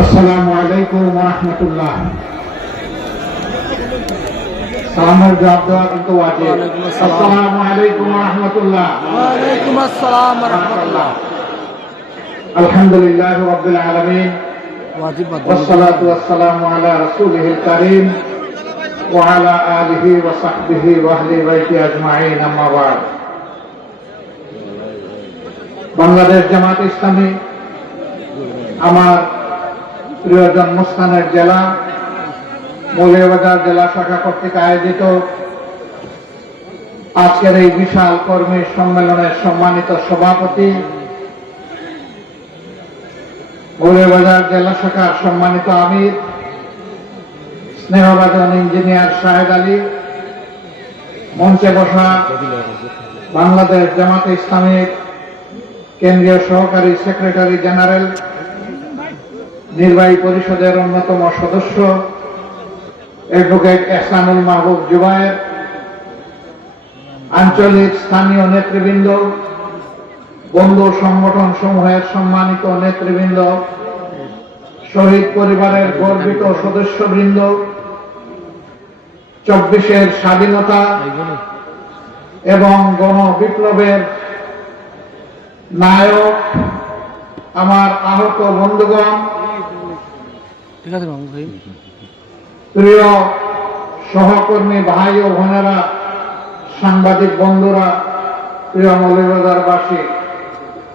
আসসালামু আলাইকুম ওয়া রাহমাতুল্লাহ। সালামের জবাব দেওয়া কিন্তু ওয়াজিব। আসসালামু আলাইকুম ওয়া রাহমাতুল্লাহ। ওয়া আলাইকুম আসসালাম ওয়া রাহমাতুল্লাহ। আলহামদুলিল্লাহি রাব্বিল আলামিন ওয়াস সালাতু ওয়াস সালামু আলা রাসূলিহিল কারীম ওয়া আলা আলিহি ওয়া সাহবিহি ওয়া আহলি বাইতি আজমাইন, আম্মা বা'দ। বাংলাদেশ জামাত ইসলামী আমার প্রিয় জন্মস্থানের জেলা মৌলভীবাজার জেলা শাখা কর্তৃক আয়োজিত আজকের এই বিশাল কর্মী সম্মেলনের সম্মানিত সভাপতি, মৌলভীবাজার জেলা শাখার সম্মানিত আমির স্নেহভাজন ইঞ্জিনিয়ার শাহেদ আলী, মঞ্চে বসা বাংলাদেশ জামাত ইসলামীর কেন্দ্রীয় সহকারী সেক্রেটারি জেনারেল, নির্বাহী পরিষদের অন্যতম সদস্য অ্যাডভোকেট এহসানুল মাহবুব জুবায়ের, আঞ্চলিক স্থানীয় নেতৃবৃন্দ, বন্ধু সংগঠন সমূহের সম্মানিত নেতৃবৃন্দ, শহীদ পরিবারের গর্বিত সদস্যবৃন্দ, 24-এর স্বাধীনতা এবং গণবিপ্লবের নায়ক আমার আহত বন্ধুগণ, প্রিয় সহকর্মী ভাই ও বোনেরা, সাংবাদিক বন্ধুরা, প্রিয় মৌলভীবাজারবাসী,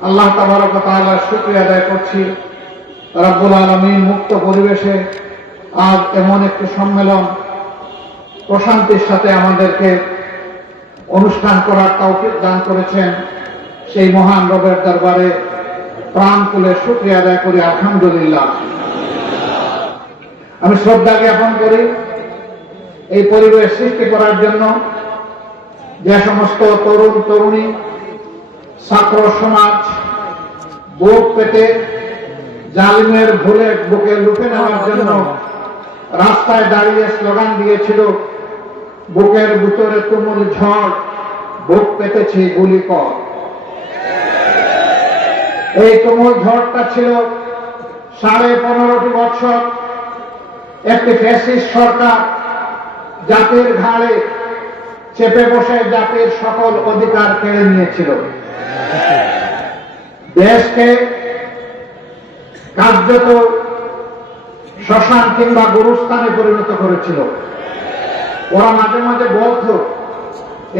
আল্লাহ তাবারক ওয়া তাআলার শুকরিয়া আদায় করছি। রব্বুল আলামিন মুক্ত পরিবেশে আজ এমন একটি সম্মেলন প্রশান্তির সাথে আমাদেরকে অনুষ্ঠান করার তৌফিক দান করেছেন। সেই মহান রবের দরবারে প্রাণ খুলে শুকরিয়া আদায় করি, আলহামদুলিল্লাহ। আমি শ্রদ্ধা জ্ঞাপন করি এই পরিবেশ সৃষ্টি করার জন্য যে সমস্ত তরুণ তরুণী, ছাত্র সমাজ বুক পেতে জালিমের ভুলে বুকে লুটে নেওয়ার জন্য রাস্তায় দাঁড়িয়ে স্লোগান দিয়েছিল, বুকের ভিতরে তুমুল ঝড়, বুক পেতেছি গুলি কর। এই তুমুল ঝড়টা ছিল 15.5 বছর একটি ফ্যাসিস্ট সরকার জাতির ঘাড়ে চেপে বসে জাতির সকল অধিকার কেড়ে নিয়েছিল, দেশকে কার্যত শ্মশান কিংবা গুরুস্থানে পরিণত করেছিল। ওরা মাঝে মাঝে বলতো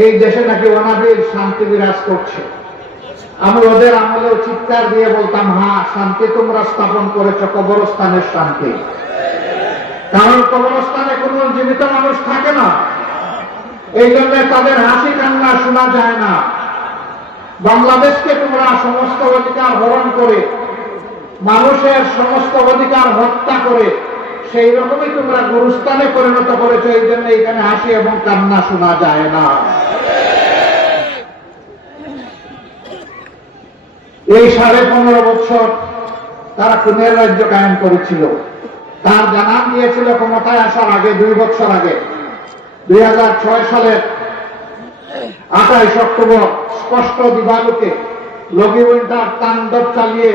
এই দেশে নাকি অনাবিল শান্তি বিরাজ করছে। আমি ওদের আমলেও চিৎকার দিয়ে বলতাম, হ্যাঁ, শান্তি তোমরা স্থাপন করেছো, কবরস্থানের শান্তি। কারণ কবরস্থানে কোন জীবিত মানুষ থাকে না, এই জন্য তাদের হাসি কান্না শোনা যায় না। বাংলাদেশকে তোমরা সমস্ত অধিকার হরণ করে, মানুষের সমস্ত অধিকার হত্যা করে সেই রকমই তোমরা গুরুস্থানে পরিণত করেছো, এই জন্য এখানে হাসি এবং কান্না শোনা যায় না। এই 15.5 বছর তারা খুনের রাজ্য কায়েম করেছিল। তার জানান দিয়েছিল ক্ষমতায় আসার আগে, 2 বছর আগে 2006 সালের 28 অক্টোবর স্পষ্ট দিবালোকে লগি উইন্টার তাণ্ডব চালিয়ে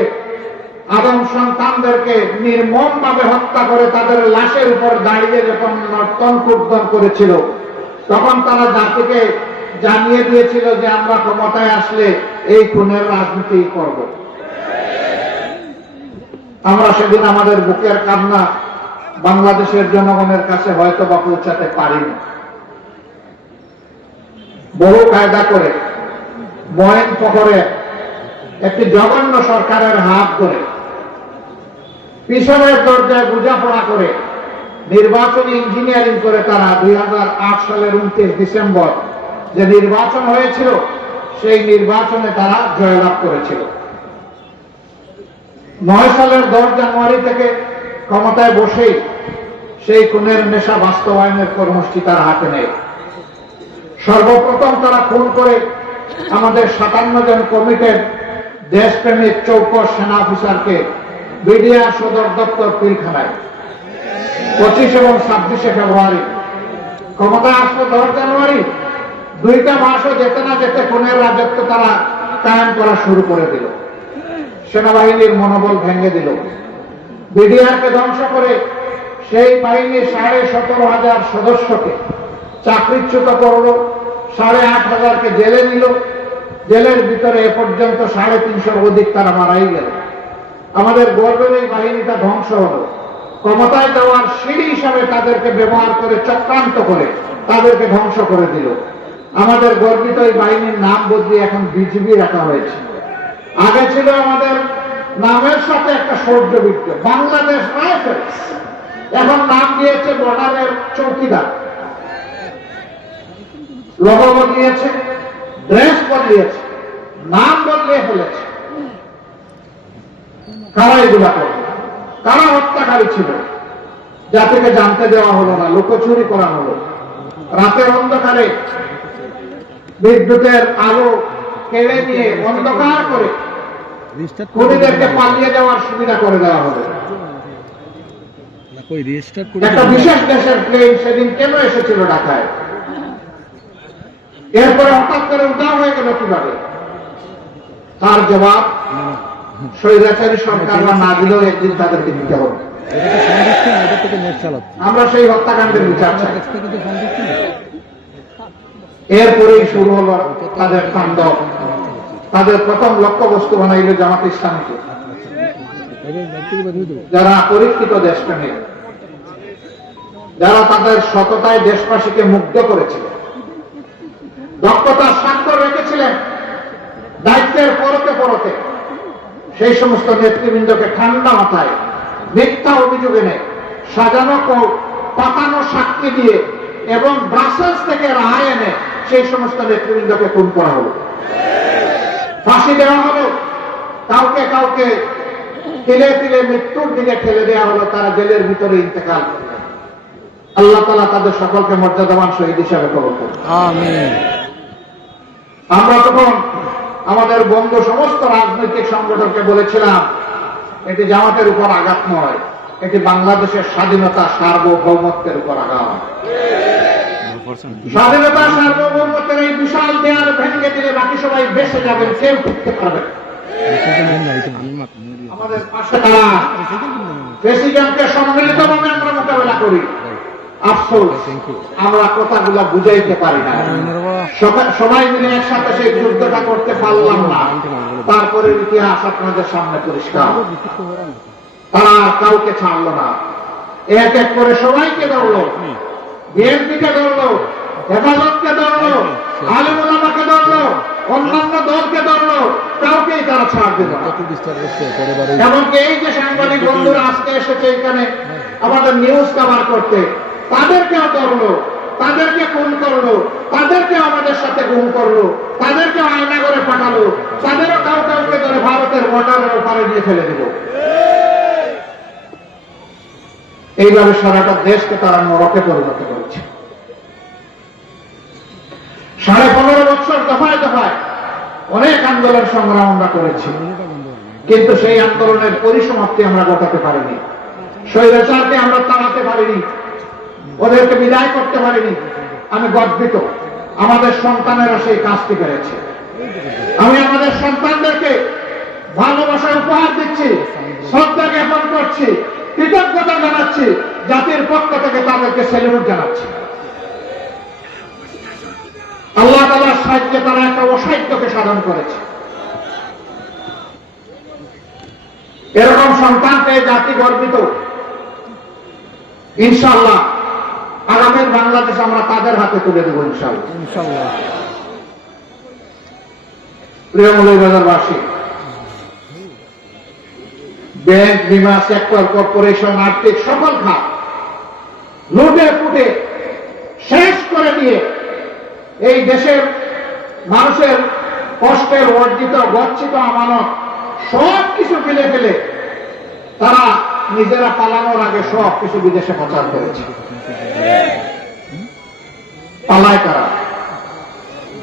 আদম সন্তানদেরকে নির্মমভাবে হত্যা করে তাদের লাশের উপর দাঁড়িয়ে যখন নর্তন কীর্তন করেছিল, তখন তারা জাতিকে জানিয়ে দিয়েছিল যে আমরা ক্ষমতায় আসলে এই খুনের রাজনীতি করব। আমরা সেদিন আমাদের বুকের কান্না বাংলাদেশের জনগণের কাছে হয়তো বা পৌঁছাতে পারিনি। বহু কায়দা করে ময়েন পকরে একটি জঘন্য সরকারের হাত ধরে পিছনের দরজায় বোঝাপড়া করে নির্বাচনী ইঞ্জিনিয়ারিং করে তারা 2008 সালের 29 ডিসেম্বর যে নির্বাচন হয়েছিল, সেই নির্বাচনে তারা জয়লাভ করেছিল। 9 সালের 10 জানুয়ারি থেকে ক্ষমতায় বসেই সেই খুনের নেশা বাস্তবায়নের কর্মসূচি তারা হাতে নেয়। সর্বপ্রথম তারা খুন করে আমাদের 57 জন কমিটেড দেশপ্রেমিক চৌকস সেনা অফিসারকে বিডিআর সদর দপ্তর পিলখানায় 25 এবং 26 ফেব্রুয়ারি। ক্ষমতায় আসলো 10 জানুয়ারি, 2টা মাসও যেতে না যেতে খুনের রাজত্ব তারা কায়েম করা শুরু করে দিল। সেনাবাহিনীর মনোবল ভেঙে দিল। বিডিআরকে ধ্বংস করে সেই বাহিনীর 17,500 সদস্যকে চাকরিচ্যুত করলো, 8,500কে জেলে নিল। জেলের ভিতরে এ পর্যন্ত 350-র অধিক তারা মারাই গেল। আমাদের গর্বের এই বাহিনীটা ধ্বংস হলো। ক্ষমতায় দেওয়ার সিঁড়ি হিসাবে তাদেরকে ব্যবহার করে চক্রান্ত করে তাদেরকে ধ্বংস করে দিল। আমাদের গর্বিত এই বাহিনীর নাম বদলিয়ে এখন বিজিবি রাখা হয়েছে। আগে ছিল আমাদের নামের সাথে একটা শৌর্যবৃত্ত, বাংলাদেশ রাইফেলস। এখন নাম দিয়েছে বর্ডারের চৌকিদার। লোগো বদলিয়েছে, ড্রেস বদলিয়েছে, নাম বদলিয়ে ফেলেছে। কারা এগুলা করবে? কারা হত্যাকারী ছিল? জাতিকে জানতে দেওয়া হলো না, লুকোচুরি করা হলো। রাতের অন্ধকারে বিদ্যুতের আলো কেড়ে নিয়ে অন্ধকার করে খুনিদেরকে পালিয়ে যাওয়ার সুবিধা করে দেওয়া হলো। একটা বিশেষ দেশের প্লেন সেদিন কেন এসেছিল ঢাকায়? এরপরে হঠাৎ করে উধাও হয়ে গেল কিভাবে? তার জবাব স্বৈরাচারী সরকাররা না দিলেও একদিন তাদেরকে দিতে হবে। আমরা সেই হত্যাকাণ্ডের বিচার চাই। এরপরেই শুরু হলো তাদের তাণ্ডব। তাদের প্রথম লক্ষ্যবস্তু বানাইল জামাত ইসলামীকে, যারা পরীক্ষিত দেশপ্রেমিক, যারা তাদের সততায় দেশবাসীকে মুগ্ধ করেছিল, দক্ষতার স্বাক্ষর রেখেছিলেন, দায়িত্বের পরতে পরতে সেই সমস্ত নেতৃবৃন্দকে ঠান্ডা মাথায় মিথ্যা অভিযোগ এনে সাজানো পাতানো সাক্ষী দিয়ে এবং ব্রাসেলস থেকে রায় এনে সেই সমস্ত নেতৃবৃন্দকে খুন করা হলো, ফাঁসি দেওয়া হলো, কাউকে কাউকে তিলে তিলে মৃত্যুর দিকে ঠেলে দেওয়া হলো। তারা জেলের ভিতরে ইন্তেকাল করলেন। আল্লাহ তাআলা তাদের সকলকে মর্যাদাবান শহীদ হিসাবে কবুল করুন। আমিন। আমরা তখন আমাদের বন্ধু সমস্ত রাজনৈতিক সংগঠনকে বলেছিলাম, এটি জামাতের উপর আঘাত নয়, এটি বাংলাদেশের স্বাধীনতা সার্বভৌমত্বের উপর আঘাত। স্বাধীনতা সার্বভৌমত্বের এই বিশাল দেয়াল ভেঙে দিলে বাকি সবাই বেঁচে যাবেন, কেউ টিকতে পারবে। আমাদের পাশে তারা প্রেসিডেন্টকে সম্মিলিতভাবে আমরা মোকাবেলা করি। আফসোস আমরা কথাগুলো বুঝাইতে পারি না, সবাই মিলে একসাথে সেই যুদ্ধটা করতে পারলাম না। তারপরে ইতিহাস আপনাদের সামনে পরিষ্কার। তারা কাউকে ছাড়লো না, এক এক করে সবাইকে ধরলো, বিএনপিকে ধরলো, হেফাজতকে ধরলো, আলেম ওলামাকে ধরলো, অন্যান্য দলকে ধরলো, কাউকেই তারা ছাড় দিল না। এমনকি এই যে সাংবাদিক বন্ধুরা আজকে এসেছে এখানে আমাদের নিউজ কভার করতে, তাদেরকেও ধরলো, তাদেরকে খুন করলো, তাদেরকেও আমাদের সাথে গুম করলো, তাদেরকেও আয়না করে পাঠালো, তাদেরও কাউকে ধরে ভারতের বর্ডারের ওপারে নিয়ে ফেলে দিল। এইভাবে সারাটা দেশকে তারা নরকে পরিণত করেছে। 15.5 বছর দফায় দফায় অনেক আন্দোলন সংগ্রাম আমরা করেছি, কিন্তু সেই আন্দোলনের পরিসমাপ্তি আমরা ঘটাতে পারিনি। স্বৈরাচারকে আমরা তাড়াতে পারিনি, ওদেরকে বিদায় করতে পারিনি। আমি গর্বিত, আমাদের সন্তানেরা সেই কাজটি পেরেছে। আমি আমাদের সন্তানদেরকে ভালোবাসা উপহার দিচ্ছি, শ্রদ্ধা জ্ঞাপন করছি, কৃতজ্ঞতা জানাচ্ছি, জাতির পক্ষ থেকে তাদেরকে সেলিউট জানাচ্ছি। আল্লাহ তাআলার সাহায্যে তারা একটা অসাধ্যকে সাধন করেছে। এরকম সন্তানকে জাতি গর্বিত। ইনশাআল্লাহ আগামীর বাংলাদেশ আমরা তাদের হাতে তুলে দেব ইনশাআল্লাহ। প্রিয় মৌলভীবাজারবাসী, ব্যাংক, বিমা সেক্টর, কর্পোরেশন, আর্থিক সকল খাত লুটে পুটে শেষ করে দিয়ে এই দেশের মানুষের কষ্টের অর্জিত গচ্ছিত আমানত সব কিছু ফেলে ফেলে তারা নিজেরা পালানোর আগে সব কিছু বিদেশে পাচার করেছে। পালায় কারা?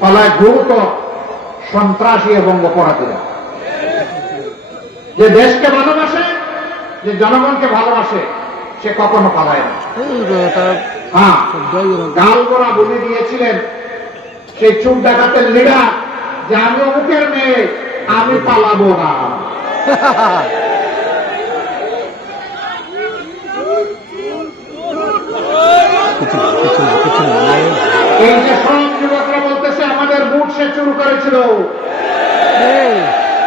পালায় দ্রুত সন্ত্রাসী এবং অপরাধীরা। যে দেশকে ভালোবাসে, যে জনগণকে ভালোবাসে, সে কখনো পালায় না। হ্যাঁ, গালগোড়া বলে দিয়েছিলেন সেই চুপ ডাকাতের লিডার যে আমি অমুকের মেয়ে, আমি পালাবো না। শুরু করেছিল।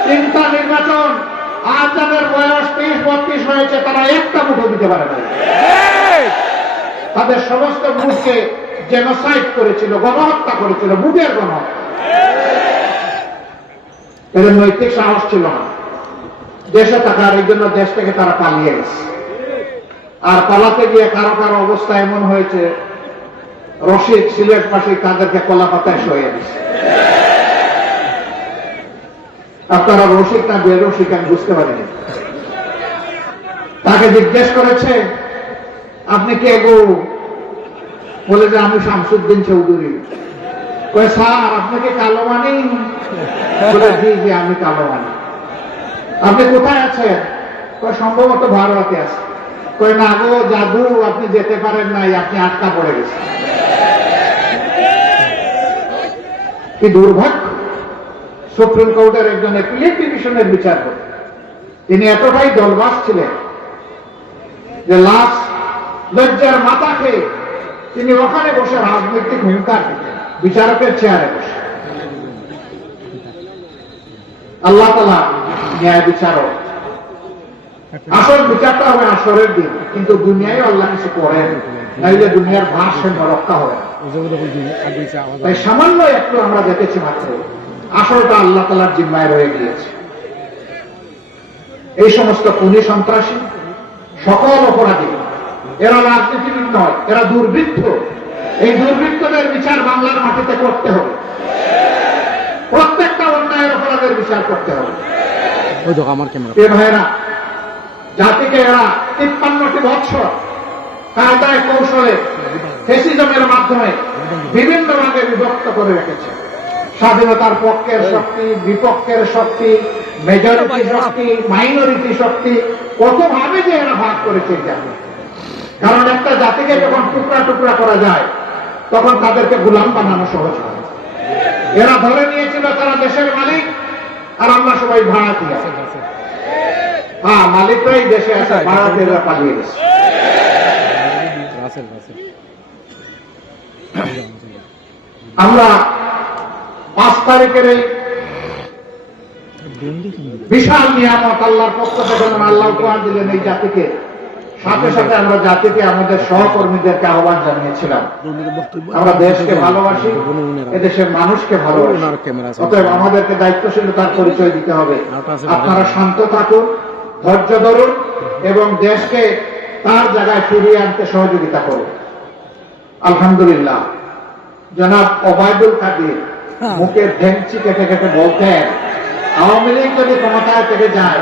তিনটা নির্বাচন, আজ যাদের বয়স 30-32 হয়েছে, তারা একটা ভোটও দিতে পারে না। তাদের সমস্ত ভোটকে জেনোসাইড করেছিল, গণহত্যা করেছিল, ভোটের গণহত্যা। এদের নৈতিক সাহস ছিল না দেশে থাকার, এই জন্য দেশ থেকে তারা পালিয়ে গেছে। আর পালাতে গিয়ে কারো কারো অবস্থা এমন হয়েছে, রশিদ সিলেট পাশে তাদেরকে কলা পাতায় সরিয়ে দিচ্ছে। আপনারা রশিদ না বেরশিদ আমি বুঝতে পারিনি। তাকে জিজ্ঞেস করেছে, আপনি কে গো? বলে যে আমি শামসুদ্দিন চৌধুরী। কয় স্যার আপনাকে কালো মানি? বলে জি জি আমি কালো মানি। আপনি কোথায় আছেন? কয় সম্ভবত ভারতে আছে। কয় না গো জাদু, আপনি যেতে পারেন নাই, আপনি আটকা পড়ে গেছেন। কি দুর্ভাগ্য! সুপ্রিম কোর্টের একজন অ্যাপিলেট ডিভিশনের বিচারপতি, তিনি এতটাই দলবাস ছিলেন যে লাশ লজ্জার মাথা খেয়ে তিনি ওখানে বসে রাজনৈতিক হুঙ্কার দিতেন, বিচারকের চেয়ারে বসে। আল্লাহ তাআলা ন্যায় বিচারক। আসল বিচারটা হবে আসরের দিন, কিন্তু দুনিয়ায় আল্লাহ কিছু করেন, নাইলে দুনিয়ার ভারসাম্য রক্ষা হবে। তাই সামান্য একটু আমরা দেখেছি মাত্র, আসলটা আল্লাহ তাআলার জিম্মায় রয়ে গিয়েছে। এই সমস্ত খুনি সন্ত্রাসী, সকল অপরাধী, এরা রাজনীতিবিদ নয়, এরা দুর্বৃত্ত। এই দুর্বৃত্তদের বিচার বাংলার মাটিতে করতে হবে। প্রত্যেকটা অন্যায়ের অপরাধের বিচার করতে হবে। এ ভাইয়েরা, জাতিকে এরা 53টি বছর কায়দায় কৌশলে ফ্যাসিজমের মাধ্যমে বিভিন্ন ভাগে বিভক্ত করে রেখেছে। স্বাধীনতার পক্ষের শক্তি, বিপক্ষের শক্তি, মেজরিটি শক্তি, মাইনরিটি শক্তি, কতভাবে যে এরা ভাগ করেছে জাতি। কারণ একটা জাতিকে যখন টুকরা টুকরা করা যায়, তখন তাদেরকে গোলাম বানানো সহজ হয়। এরা ধরে নিয়েছিল তারা দেশের মালিক, আর আমরা সবাই ভাড়াটিয়া। হ্যাঁ, মালিকরাই দেশে আছে, ভাড়াটিয়ারা পালিয়ে গেছে। আমরা 5 তারিখের এই বিশাল নিয়ামত আল্লাহর পক্ষ থেকে আল্লাহ উপহার দিলেন এই জাতিকে, সাথে সাথে আমরা জাতিকে, আমাদের সহকর্মীদেরকে আহ্বান জানিয়েছিলাম, আমরা দেশকে ভালোবাসি, এদেশের মানুষকে ভালোবাসি, অতএব আমাদেরকে দায়িত্বশীলতার পরিচয় দিতে হবে। আপনারা শান্ত থাকুন, ধৈর্য ধরুন এবং দেশকে তার জায়গায় ফিরিয়ে আনতে সহযোগিতা করুন। আলহামদুলিল্লাহ, জনাব ওবায়দুল কাদের মুখের ভেঙচি কেটে কেটে বলতেন, আওয়ামী লীগ যদি ক্ষমতায় থেকে যায়,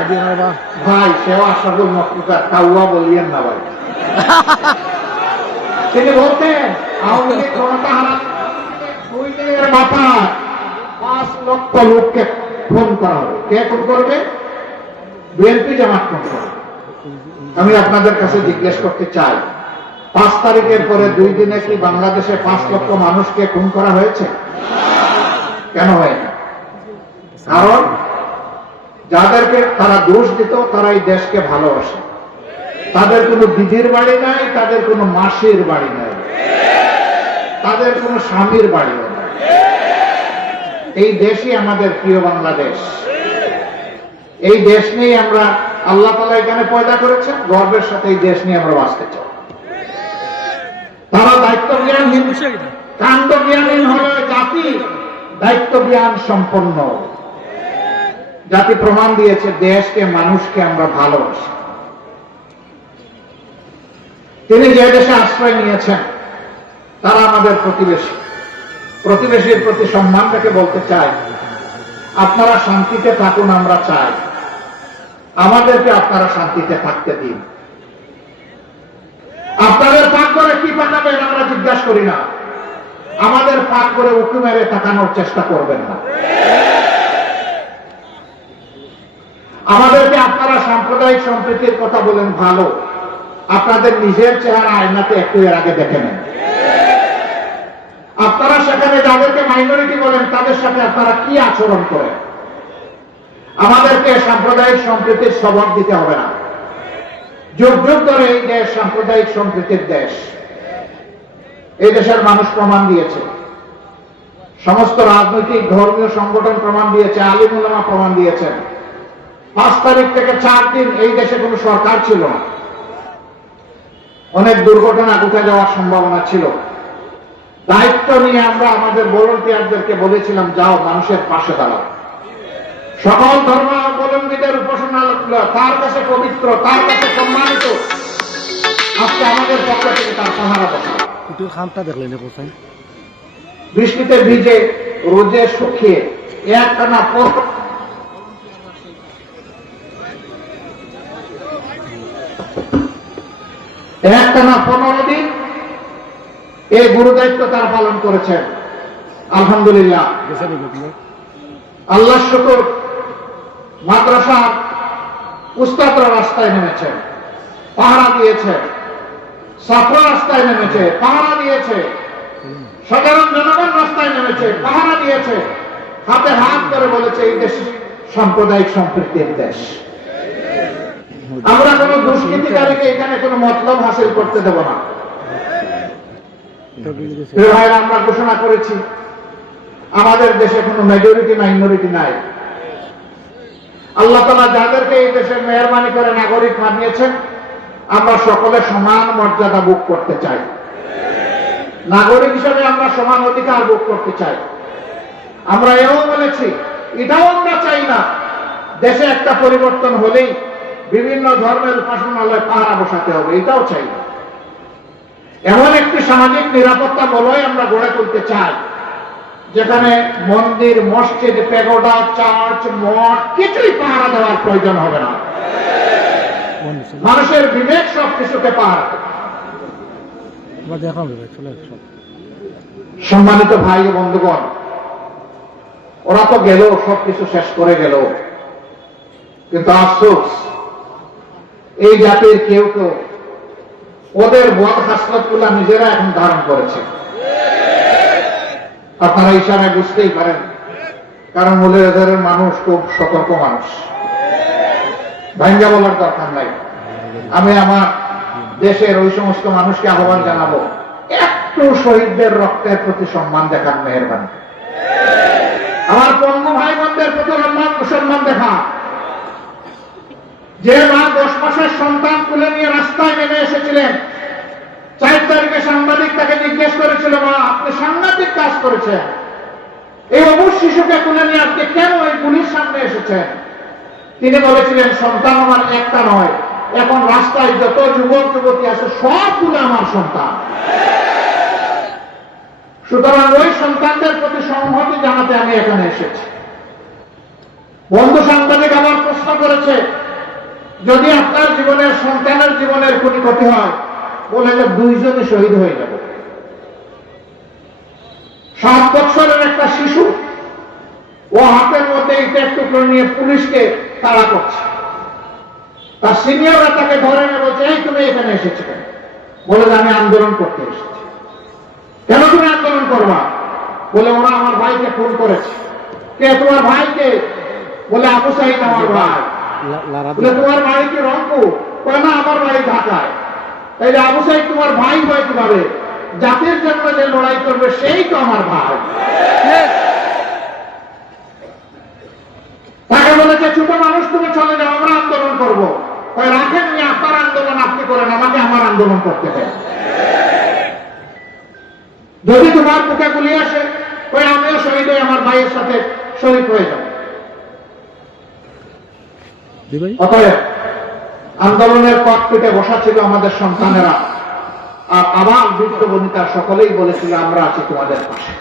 ভাই সেও আশরাফুল মখলুকাত, কাউয়া বলিয়েন না ভাই। তিনি বলতেন আওয়ামী লীগ ক্ষমতা হারালে 2 দিনের মাথায় 5 লক্ষ লোককে খুন করা হবে। কে খুন করবে? বিএনপি জামাত খুন করবে। আমি আপনাদের কাছে জিজ্ঞেস করতে চাই, 5 তারিখের পরে 2 দিনে কি বাংলাদেশে 5 লক্ষ মানুষকে খুন করা হয়েছে? কেন হয়নি? কারণ যাদেরকে তারা দোষ দিত, তারা এই দেশকে ভালোবাসে। তাদের কোনো দিদির বাড়ি নাই, তাদের কোনো মাসির বাড়ি নাই, তাদের কোনো স্বামীর বাড়িও নাই। এই দেশই আমাদের প্রিয় বাংলাদেশ। এই দেশ নিয়ে আমরা, আল্লাহ তাআলা এখানে পয়দা করেছেন, গর্বের সাথে এই দেশ নিয়ে আমরা বাঁচতে চাই। তারা দায়িত্ব জ্ঞানহীন, কাণ্ড জ্ঞানহীন হলে জাতি দায়িত্ব জ্ঞান সম্পন্ন জাতি প্রমাণ দিয়েছে দেশকে, মানুষকে আমরা ভালোবাসি। তিনি যে দেশে আশ্রয় নিয়েছেন তারা আমাদের প্রতিবেশী। প্রতিবেশীর প্রতি সম্মান রেখে বলতে চাই, আপনারা শান্তিতে থাকুন, আমরা চাই, আমাদেরকে আপনারা শান্তিতে থাকতে দিন। আপনাদের পাক করে কি পাঠাবেন আমরা জিজ্ঞাসা করি না, আমাদের পাক করে উঁকি মেরে তাকানোর চেষ্টা করবেন না। আমাদেরকে আপনারা সাম্প্রদায়িক সম্প্রীতির কথা বলেন, ভালো, আপনাদের নিজের চেহারা আয়নাতে একটু এর আগে দেখে নেন। আপনারা সেখানে যাদেরকে মাইনরিটি বলেন তাদের সাথে আপনারা কি আচরণ করেন। আমাদেরকে সাম্প্রদায়িক সম্প্রীতির সবক দিতে হবে না। যুগ যুগ ধরে এই দেশ সাম্প্রদায়িক সম্প্রীতির দেশ। এই দেশের মানুষ প্রমাণ দিয়েছে সমস্ত রাজনৈতিক ধর্মীয় সংগঠন প্রমাণ দিয়েছে, আলিম উলামা প্রমাণ দিয়েছেন। 5 তারিখ থেকে 4 দিন এই দেশে কোনো সরকার ছিল না, অনেক দুর্ঘটনা ঘটে যাওয়ার সম্ভাবনা ছিল। দায়িত্ব নিয়ে আমরা আমাদের ভলান্টিয়ারদেরকে বলেছিলাম, যাও মানুষের পাশে দাঁড়াও। সকল ধর্মাবলম্বীদের উপাসনা তার কাছে পবিত্র, তার কাছে সম্মানিত। আজকে আমাদের পক্ষ থেকে তার পাহারা বসা। খামটা দেখলেন বলছেন বৃষ্টিতে ভিজে রোজে শুকিয়ে একটানা একটানা 15 দিন এই গুরু দায়িত্ব তারা পালন করেছেন। আলহামদুলিল্লাহ, আল্লাহ শুকর। মাদ্রাসা উস্তাদরা রাস্তায় নেমেছে, পাহারা দিয়েছে। ছাত্র রাস্তায় নেমেছে, পাহারা দিয়েছে। সাধারণ জনগণ রাস্তায় নেমেছে, পাহারা দিয়েছে। হাতে হাত করে বলেছে, এই দেশ সাম্প্রদায়িক সম্প্রীতির দেশ। আমরা কোন দুষ্কৃতিকারীকে এখানে কোনো মতলব হাসিল করতে দেব না। আমরা ঘোষণা করেছি, আমাদের দেশে কোনো মেজরিটি মাইনরিটি নাই। আল্লাহ তাআলা যাদেরকে এই দেশের মেহরবানি করে নাগরিক বানিয়েছেন, আমরা সকলে সমান মর্যাদা ভোগ করতে চাই। নাগরিক হিসেবে আমরা সমান অধিকার ভোগ করতে চাই। আমরা এও বলেছি, এটাও আমরা চাই না দেশে একটা পরিবর্তন হলেই বিভিন্ন ধর্মের উপাসনালয়ে পাহারা বসাতে হবে, এটাও চাই না। এমন একটি সামাজিক নিরাপত্তা বলয় আমরা গড়ে তুলতে চাই, যেখানে মন্দির, মসজিদ, প্যাগোডা, চার্চ, মঠ কিছুই পাহারা দেওয়ার প্রয়োজন হবে না। মানুষের বিবেক সব কিছুকে পাহারা। সম্মানিত ভাই ও বন্ধুগণ, ওরা তো গেল, সবকিছু শেষ করে গেল, কিন্তু আফসোস এই জাতির কেউ কেউ ওদের বদ হাসলতগুলা নিজেরা এখন ধারণ করেছে। আপনারা ইশারায় বুঝতেই পারেন, কারণ মৌলভীবাজারের মানুষ খুব সতর্ক মানুষ, ভাঙ্গা বলার দরকার নাই। আমি আমার দেশের ওই সমস্ত মানুষকে আহ্বান জানাবো, একটু শহীদদের রক্তের প্রতি সম্মান দেখান, মেহেরবানি। আমার পঙ্গু ভাই বোনদের প্রতি সম্মান দেখা। যে মা 10 মাসের সন্তান তুলে নিয়ে রাস্তায় নেমে এসেছিলেন, 4 তারিখে সাংবাদিক তাকে জিজ্ঞেস করেছিল, মা আপনি সাংঘাতিক কাজ করেছেন, এই অবুঝ শিশুকে তুলে নিয়ে আপনি কেন এই পুলিশ সামনে এসেছেন? তিনি বলেছিলেন, সন্তান আমার একটা নয়, এখন রাস্তায় যত যুবক যুবতী আছে সবগুলো আমার সন্তান। সুতরাং ওই সন্তানদের প্রতি সংহতি জানাতে আমি এখানে এসেছি। বন্ধু সাংবাদিক আমার প্রশ্ন করেছে, যদি আপনার জীবনের সন্তানের জীবনের কোনো ক্ষতি হয়, বলে যে 2 জনই শহীদ হয়ে যাবে। 7 বছরের একটা শিশু, ও হাতের মধ্যে ইটের টুকরো নিয়ে পুলিশকে তাড়া করছে। তার সিনিয়ররা তাকে ধরে নিয়ে বলছে, এই তুমি এখানে এসেছো কেন? বলে যে আমি আন্দোলন করতে এসেছি। কেন তুমি আন্দোলন করবা? বলে ওরা আমার ভাইকে খুন করেছে। কে তোমার ভাইকে? বলে আবু সাইদ আমার ভাই। বলে তোমার বাড়ি কি রংপুর? বলে না, আমার বাড়ি ঢাকায়। তাইলে আবু সাইদ তোমার ভাই হয় কিভাবে? জাতির জন্য যে লড়াই করবে সেই তো আমার ভাই। তাকে বলেছে, ছোট মানুষ তুমি চলে যাও, আমরা আন্দোলন করবো। রাখেন উনি আপনার আন্দোলন আপনি করেন, আমাকে আমার আন্দোলন করতে দেন। যদি তোমার বুকে গুলি আসে, আমিও শহীদ হয়ে আমার ভাইয়ের সাথে শহীদ হয়ে যাব। অতএব আন্দোলনের পথ পেটে বসা ছিল আমাদের সন্তানেরা, আর আবার বৃদ্ধ বনিতা সকলেই বলেছিল, আমরা আছি তোমাদের পাশে।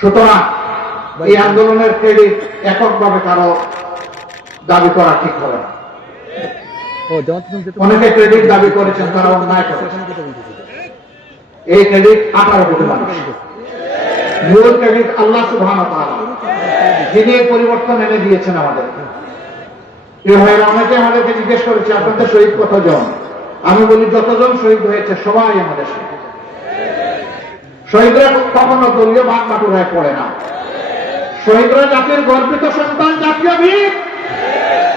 সুতরাং এই আন্দোলনের ক্রেডিট এককভাবে কারো দাবি করা ঠিক হবে না। অনেকে ক্রেডিট দাবি করেছেন, তারা অন্যায় করেছেন। এই ক্রেডিট 18 কোটি মানুষ। মূল ক্রেডিট আল্লাহ সুবহানাহু ওয়া তাআলা, যিনি এই পরিবর্তন এনে দিয়েছেন আমাদের। অনেকে আমাদেরকে জিজ্ঞেস করেছে, আপনাদের শহীদ কতজন? আমি বলি, যতজন শহীদ হয়েছে সবাই আমাদের শহীদ। শহীদরা কখনো দলীয় ভাগ বাটুরায় পড়ে না। শহীদরা জাতির গর্বিত সন্তান, জাতীয় বীর।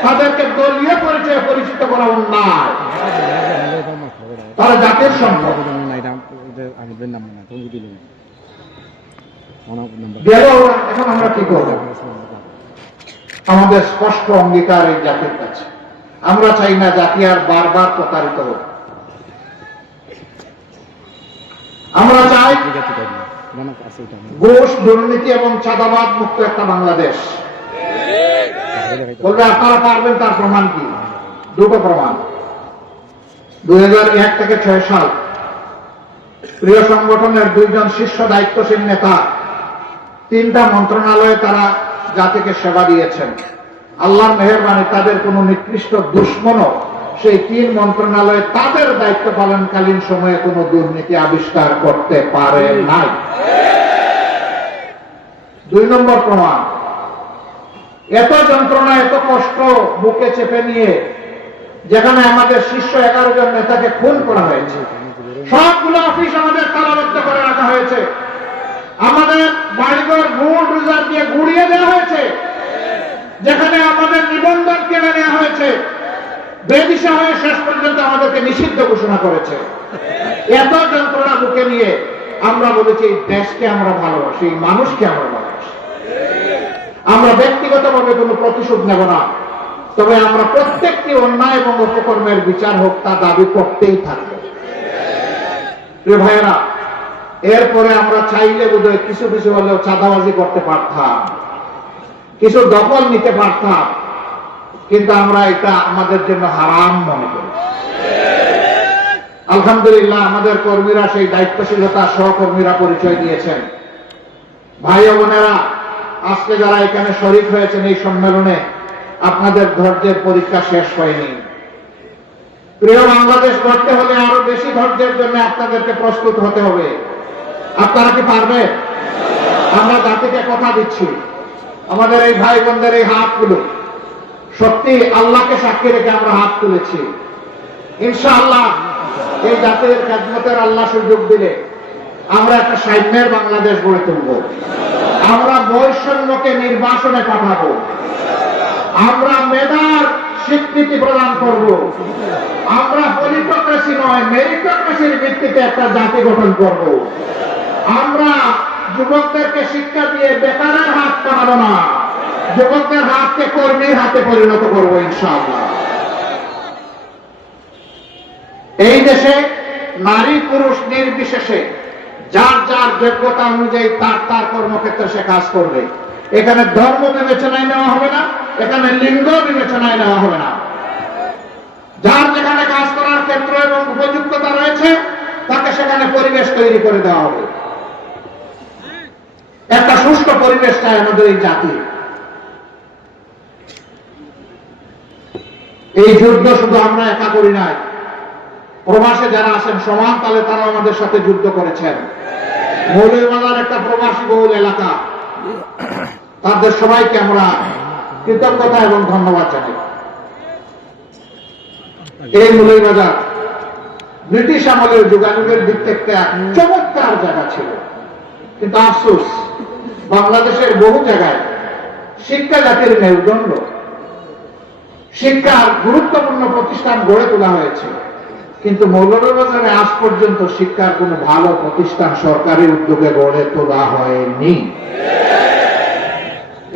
তাদেরকে দলীয় পরিচয়ে পরিচিত করা অন্যায়। তারা জাতির সম্পদ। গেল। এখন আমরা কি করব? আমাদের স্পষ্ট অঙ্গীকার এই জাতির কাছে, আমরা চাই না জাতি আর বারবার প্রতারিত হোক। আমরা চাই ঘুষ, দুর্নীতি এবং চাঁদাবাদ মুক্ত একটা বাংলাদেশ। বলবে আপনারা পারবেন, তার প্রমাণ কি? দুটো প্রমাণ। 2001 থেকে 6 সাল প্রিয় সংগঠনের 2 জন শীর্ষ দায়িত্বশীল নেতা 3টা মন্ত্রণালয়ে তারা জাতিকে সেবা দিয়েছেন। আল্লাহর মেহেরবানি, তাদের কোন নিকৃষ্ট দুশ্মনও সেই 3 মন্ত্রণালয়ে তাদের দায়িত্ব পালনকালীন সময়ে কোন দুর্নীতি আবিষ্কার করতে পারে নাই। 2 নম্বর প্রমাণ, এত যন্ত্রণা, এত কষ্ট বুকে চেপে নিয়ে যেখানে আমাদের শীর্ষ 11 জন নেতাকে খুন করা হয়েছে, সবগুলো অফিস আমাদের তালাবদ্ধ করে রাখা হয়েছে, আমাদের বাড়িঘর বুলডোজার দিয়ে গুড়িয়ে দেওয়া হয়েছে, যেখানে আমাদের নিবন্ধন কেড়ে নেওয়া হয়েছে, বেদিশা হয়ে শেষ পর্যন্ত আমাদেরকে নিষিদ্ধ ঘোষণা করেছে। এত যন্ত্রণা বুকে নিয়ে আমরা বলেছি এই দেশকে আমরা ভালোবাসি, এই মানুষকে আমরা ভালোবাসি। আমরা ব্যক্তিগতভাবে কোনো প্রতিশোধ নেব না, তবে আমরা প্রত্যেকটি অন্যায় এবং অপকর্মের বিচার হোক তা দাবি করতেই থাকবো। প্রিয় ভাইয়েরা, এরপরে আমরা চাইলে বোধহয় কিছু কিছু হলেও চাঁদাবাজি করতে পারতাম, কিছু দখল নিতে পারতাম, কিন্তু আমরা এটা আমাদের জন্য হারাম মনে করি। আলহামদুলিল্লাহ, আমাদের কর্মীরা সেই দায়িত্বশীলতা সহকর্মীরা পরিচয় দিয়েছেন। ভাই ও বোনেরা, আজকে যারা এখানে শরীক হয়েছেন এই সম্মেলনে, আপনাদের ধৈর্যের পরীক্ষা শেষ হয়নি। প্রিয় বাংলাদেশ গড়তে হলে আরো বেশি ধৈর্যের জন্য আপনাদেরকে প্রস্তুত হতে হবে। আপনারা কি পারবেন? আমরা জাতিকে কথা দিচ্ছি, আমাদের এই ভাই বোনদের এই হাতগুলো সত্যি আল্লাহকে সাক্ষী রেখে আমরা হাত তুলেছি। ইনশাআল্লাহ এই জাতির খেদমতের আল্লাহ সুযোগ দিলে আমরা একটা সাম্যের বাংলাদেশ গড়ে তুলব। আমরা বৈষম্যকে নির্বাসনে পাঠাবো, আমরা মেধার স্বীকৃতি প্রদান করব, আমরা পলিটোক্রেসি নয় মেরিটোক্রেসির ভিত্তিতে একটা জাতি গঠন করব। আমরা যুবকদেরকে শিক্ষা দিয়ে বেকারের হাত কামাবো না, যুবকদের হাতকে কর্মীর হাতে পরিণত করবো ইনশাআল্লাহ। এই দেশে নারী পুরুষ নির্বিশেষে যার যার যোগ্যতা অনুযায়ী তার তার কর্মক্ষেত্রে সে কাজ করবে। এখানে ধর্ম বিবেচনায় নেওয়া হবে না, এখানে লিঙ্গ বিবেচনায় নেওয়া হবে না। যার যেখানে কাজ করার ক্ষেত্র এবং উপযুক্ততা রয়েছে তাকে সেখানে পরিবেশ তৈরি করে দেওয়া হবে। একটা সুষ্ঠ পরিবেশ চাই আমাদের এই জাতি। এই যুদ্ধ শুধু আমরা একা করি নাই, প্রবাসে যারা আছেন সমান তালে তারা আমাদের সাথে যুদ্ধ করেছেন। মৌলভীবাজার একটা প্রবাসী বহুল এলাকা, তাদের সবাইকে আমরা কৃতজ্ঞতা এবং ধন্যবাদ জানাই। এই মৌলভীবাজার ব্রিটিশ আমলের যোগাযোগের দিক থেকে চমৎকার জায়গা ছিল, কিন্তু আফসোস বাংলাদেশের বহু জায়গায় শিক্ষা জাতির মেরুদণ্ড, শিক্ষার গুরুত্বপূর্ণ প্রতিষ্ঠান গড়ে তোলা হয়েছে, কিন্তু মৌলভীবাজারে আজ পর্যন্ত শিক্ষার কোনো ভালো প্রতিষ্ঠান সরকারি উদ্যোগে গড়ে তোলা হয়নি।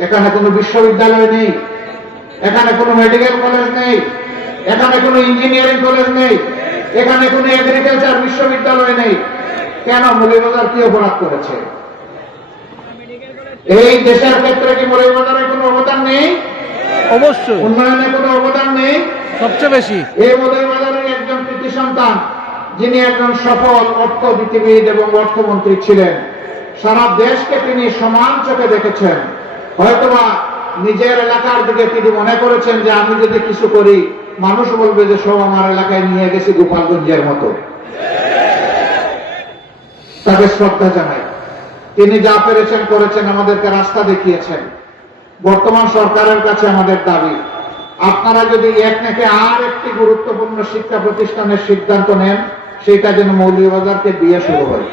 এখানে কোনো বিশ্ববিদ্যালয় নেই, এখানে কোনো মেডিকেল কলেজ নেই, এখানে কোনো ইঞ্জিনিয়ারিং কলেজ নেই, এখানে কোনো এগ্রিকালচার বিশ্ববিদ্যালয় নেই। কেন? মৌলভীবাজার কি অপরাধ করেছে? এই দেশের ক্ষেত্রে কি মৌলভীবাজারের কোনো অবদান নেই? অবশ্যই উন্নয়নে কোনো অবদান নেই, সবচেয়ে বেশি। এই মৌলভীবাজারের একজন কৃতি সন্তান, যিনি একজন সফল অর্থনীতিবিদ এবং অর্থমন্ত্রী ছিলেন, সারা দেশকে তিনি সমান চোখে দেখেছেন। হয়তোবা নিজের এলাকার দিকে তিনি মনে করেছেন যে আমি যদি কিছু করি মানুষ বলবে যে সব আমার এলাকায় নিয়ে গেছি গোপালগঞ্জের মতো। তাকে শ্রদ্ধা জানাই, তিনি যা পেরেছেন করেছেন, আমাদেরকে রাস্তা দেখিয়েছেন। বর্তমান সরকারের কাছে আমাদের দাবি, আপনারা যদি এক নাকি আর একটি গুরুত্বপূর্ণ শিক্ষা প্রতিষ্ঠানের সিদ্ধান্ত নেন, সেটা যেন মৌলভীবাজারকে দিয়ে শুরু হয়।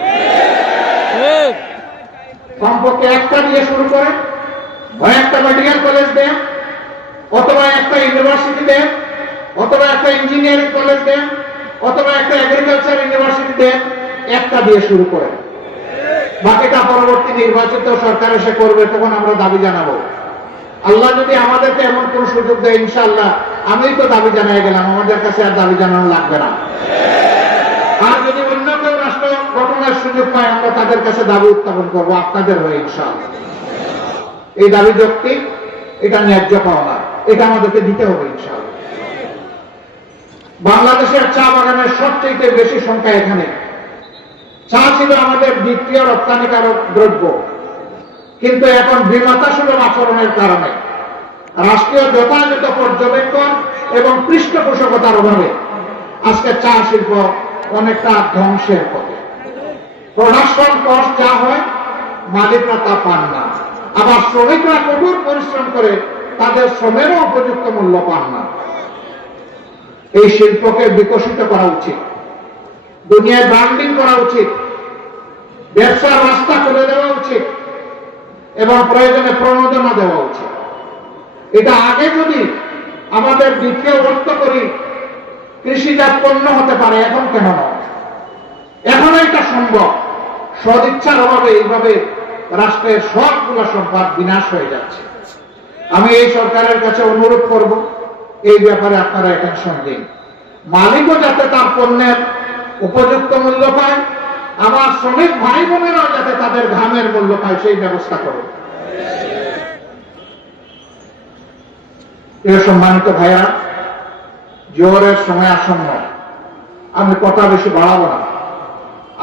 কমপক্ষে একটা দিয়ে শুরু করেন, হয় একটা মেডিকেল কলেজ দেন, অথবা একটা ইউনিভার্সিটি দেন, অথবা একটা ইঞ্জিনিয়ারিং কলেজ দেন, অথবা একটা এগ্রিকালচার ইউনিভার্সিটি দেন, একটা দিয়ে শুরু করেন। বাকিটা পরবর্তী নির্বাচিত সরকার এসে করবে, তখন আমরা দাবি জানাবো। আল্লাহ যদি আমাদেরকে এমন কোন সুযোগ দেয়, ইনশাআল্লাহ আমিই তো দাবি জানিয়ে গেলাম, আমাদের কাছে আর দাবি জানানো লাগবে না। আর যদি অন্য কেউ রাষ্ট্র গঠনের সুযোগ পায়, আমরা তাদের কাছে দাবি উত্থাপন করবো আপনাদের হয়ে, ইনশাআল্লাহ। এই দাবি যৌক্তিক, এটা ন্যায্য পাওনা, এটা আমাদেরকে দিতে হবে ইনশাআল্লাহ। বাংলাদেশের চা বাগানের সবচেয়ে বেশি সংখ্যা এখানে। চা ছিল আমাদের দ্বিতীয় রপ্তানিকারক দ্রব্য, কিন্তু এখন বিমাতাসুলভ আচরণের কারণে, রাষ্ট্রীয় যথাযথ পর্যবেক্ষণ এবং পৃষ্ঠপোষকতার অভাবে আজকে চা শিল্প অনেকটা ধ্বংসের পথে। প্রোডাকশন কস্ট যা হয়, মালিকরা তা পান না, আবার শ্রমিকরা কঠোর পরিশ্রম করে তাদের শ্রমেরও উপযুক্ত মূল্য পান না। এই শিল্পকে বিকশিত করা উচিত, দুনিয়ায় ব্র্যান্ডিং করা উচিত, ব্যবসার রাস্তা খুলে দেওয়া উচিত এবং প্রয়োজনে প্রণোদনা দেওয়া উচিত। এটা আগে যদি আমাদের দ্বিতীয় অর্থ করি কৃষিজাত পণ্য হতে পারে, এখন কেন নয়? এখন এটা সম্ভব। সদিচ্ছার অভাবে এইভাবে রাষ্ট্রের সবগুলো সম্পদ বিনাশ হয়ে যাচ্ছে। আমি এই সরকারের কাছে অনুরোধ করব, এই ব্যাপারে আপনারা অ্যাটেনশন দিন। মালিকও যাতে তার পণ্যের উপযুক্ত মূল্য পায়, আমার শ্রমিক ভাই বোনেরাও যাতে তাদের ঘামের মূল্য পায়, সেই ব্যবস্থা করুন। প্রিয় সম্মানিত ভাইরা, জোহরের সময় আসন্ন, আমি কথা বেশি বাড়াবো না।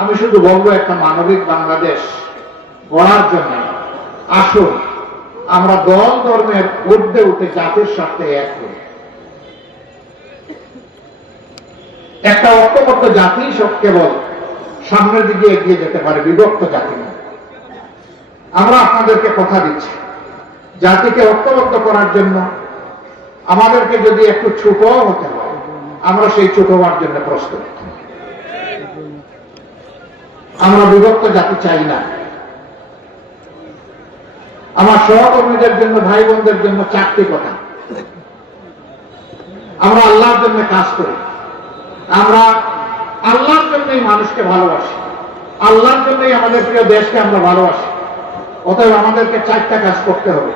আমি শুধু বলবো, একটা মানবিক বাংলাদেশ গড়ার জন্য আসুন আমরা দল ধর্মের ঊর্ধ্বে উঠে জাতির স্বার্থে এক করি। একটা ঐক্যবদ্ধ জাতি সব কেবল সামনের দিকে এগিয়ে যেতে পারে, বিভক্ত জাতি নয়। আমরা আপনাদেরকে কথা দিচ্ছি, জাতিকে ঐক্যবদ্ধ করার জন্য আমাদেরকে যদি একটু ছোট হতে হয়, আমরা সেই ছোট হওয়ার জন্য প্রস্তুত। আমরা বিভক্ত জাতি চাই না। আমার সহকর্মীদের জন্য, ভাই বোনদের জন্য চারটি কথা। আমরা আল্লাহর জন্য কাজ করি, আমরা আল্লাহর জন্যই মানুষকে ভালোবাসি, আল্লাহর জন্যই আমাদের প্রিয় দেশকে আমরা ভালোবাসি। অতএব আমাদেরকে চারটা কাজ করতে হবে।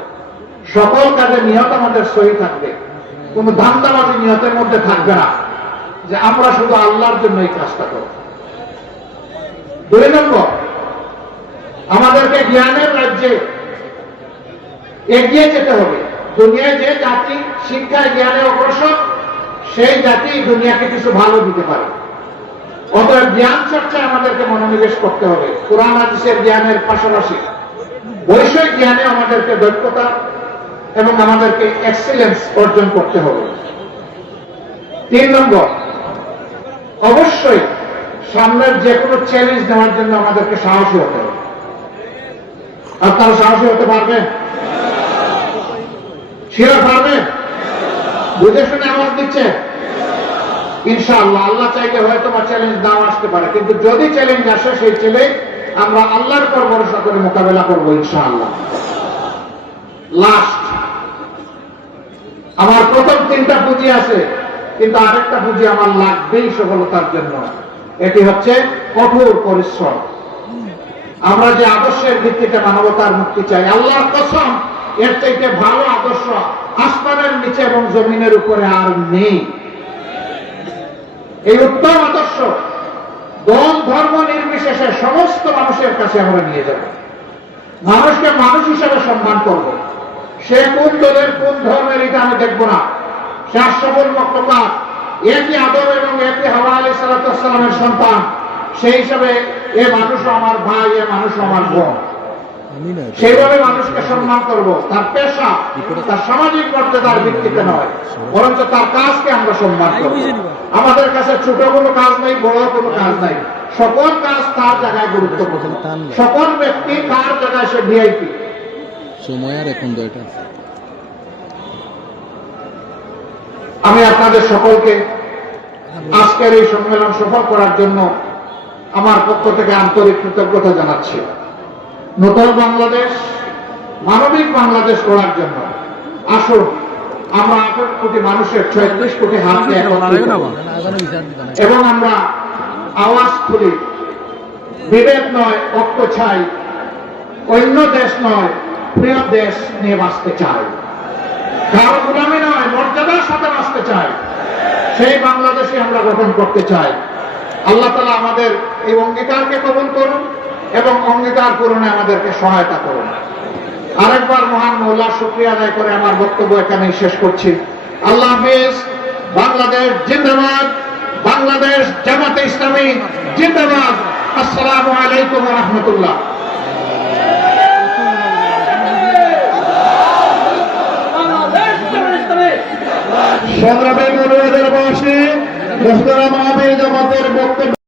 সকল কাজে নিয়ত আমাদের সহি থাকবে, কোন ধান্দাবাজি নিয়তের মধ্যে থাকবে না যে আমরা শুধু আল্লাহর জন্য এই কাজটা করব। 2 নম্বর, আমাদেরকে জ্ঞানের রাজ্যে এগিয়ে যেতে হবে। দুনিয়ায় যে জাতি শিক্ষায় জ্ঞানে অগ্রসর, সেই জাতি দুনিয়াকে কিছু ভালো দিতে পারে। অতএব জ্ঞান চর্চায় আমাদেরকে মনোনিবেশ করতে হবে। কোরআন হাদিসের জ্ঞানের পাশাপাশি বৈষয়িক জ্ঞানে আমাদেরকে দক্ষতা এবং আমাদেরকে এক্সেলেন্স অর্জন করতে হবে। 3 নম্বর, অবশ্যই সামনের যে কোনো চ্যালেঞ্জ নেওয়ার জন্য আমাদেরকে সাহসী হতে হবে। আপনারা সাহসী হতে পারবেন? শিরা পারবেন? বুঝে শুনে আওয়াজ দিচ্ছে ইনশাআল্লাহ। আল্লাহ চাইলে হয়তো বা চ্যালেঞ্জ নাও আসতে পারে, কিন্তু যদি চ্যালেঞ্জ আসে, সেই চ্যালেঞ্জ আমরা আল্লাহর উপর ভরসা করে মোকাবেলা করবো ইনশাআল্লাহ। লাস্ট, আমার প্রথম 3টা পুঁজি আছে, কিন্তু আরেকটা পুঁজি আমার লাগবেই সফলতার জন্য। এটি হচ্ছে কঠোর পরিশ্রম। আমরা যে আদর্শের ভিত্তিতে মানবতার মুক্তি চাই, আল্লাহর কসম এর চাইতে ভালো আদর্শ আসমানের নিচে এবং জমিনের উপরে আর নেই। এই উত্তম আদর্শ দল ধর্ম নির্বিশেষে সমস্ত মানুষের কাছে আমরা নিয়ে যাব। মানুষকে মানুষ হিসেবে সম্মান করব। সে কোন দলের কোন ধর্মের এটা আমি দেখব না। সে আশরাফুল মাখলুকাত, একই আদম এবং একই হাওয়া আলাইহিস সালামের সন্তান, সেই হিসাবে এ মানুষও আমার ভাই, এ মানুষও আমার বোন। সেইভাবে মানুষকে সম্মান করব। তার পেশা, তার সামাজিক মর্যাদার ভিত্তিতে নয়, বরঞ্চ তার কাজকে আমরা সম্মান করব। আমাদের কাছে ছোট কোনো কাজ নেই, বড় কোনো কাজ নাই। সকল কাজ তার জায়গায় গুরুত্বপূর্ণ, সকল ব্যক্তি তার জায়গায় সে ভিআইপি। সময় আর এখন দয়টা। আমি আপনাদের সকলকে আজকের এই সম্মেলন সফল করার জন্য আমার পক্ষ থেকে আন্তরিক কৃতজ্ঞতা জানাচ্ছি। নতুন বাংলাদেশ, মানবিক বাংলাদেশ গড়ার জন্য আসুন আমরা 18 কোটি মানুষের 36 কোটি হাতকে একত্রিত করি এবং আমরা আওয়াজ তুলি বিভেদ নয়, ঐক্য চাই। অন্য দেশ নয়, প্রিয় দেশ নিয়ে বাঁচতে চাই। কারো গোলামি নয়, মর্যাদার সাথে বাঁচতে চাই। সেই বাংলাদেশে আমরা গঠন করতে চাই। আল্লাহ তাআলা আমাদের এই অঙ্গীকারকে কবুল করুন এবং অঙ্গীকার পূরণে আমাদেরকে সহায়তা করুন। আরেকবার মহান মওলার শুকরিয়া আদায় করে আমার বক্তব্য এখানেই শেষ করছি। আল্লাহ হাফেজ। বাংলাদেশ জিন্দাবাদ। বাংলাদেশ জামাতে ইসলামী জিন্দাবাদ। আসসালামু আলাইকুম ওয়া রাহমাতুল্লাহ। সংগ্রামী মৌলবাদের বসে জামাতের বক্তব্য